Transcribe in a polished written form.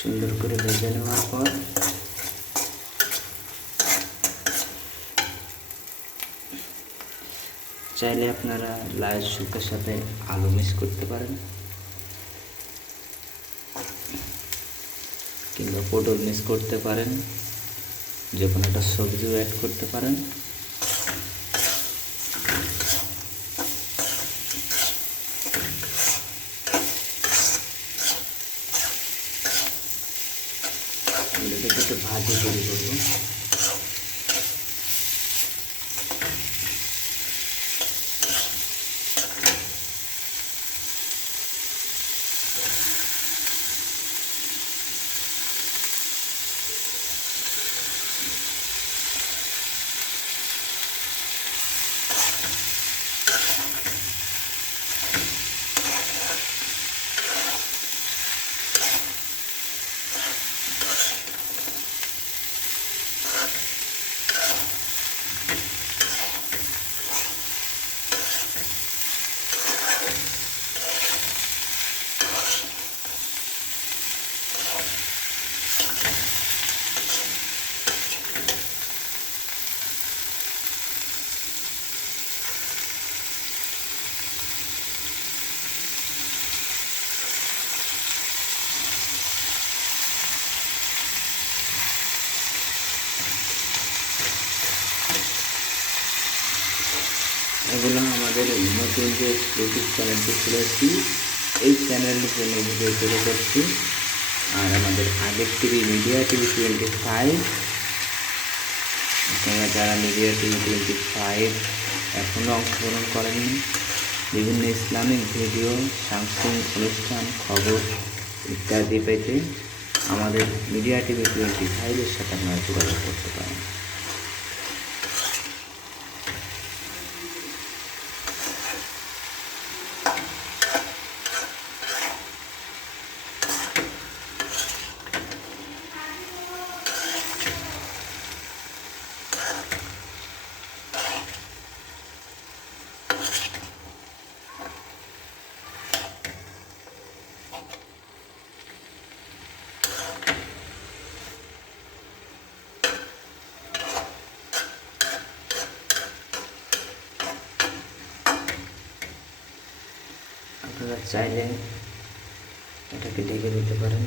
সুন্দর করে ভেজে নেওয়ার পর চাইলে আপনারা লাল শুকের সাথে আলু মিক্স করতে পারেন কিংবা পটল মিক্স করতে পারেন, যে কোনো একটা সবজিও অ্যাড করতে পারেন। এটাকে একটু ভাজি তৈরি করবো। এগুলো আমাদের নতুন যে ইউটিউব চ্যানেলটি খুলেছি, এই চ্যানেলের জন্য ভিডিও তৈরি করছি। আর আমাদের আগের টিভি মিডিয়া টিভি 25, আপনারা যারা মিডিয়া টিভি 25 এখনও অংশগ্রহণ করেননি, বিভিন্ন ইসলামিক ভিডিও, সাংস্কৃতিক অনুষ্ঠান, খবর ইত্যাদি পেতে আমাদের মিডিয়া টিভি 25-এর সাথে আপনারা যোগাযোগ করতে পারেন। আপনারা চাইলে এটাকে ঢেকে দিতে পারেন।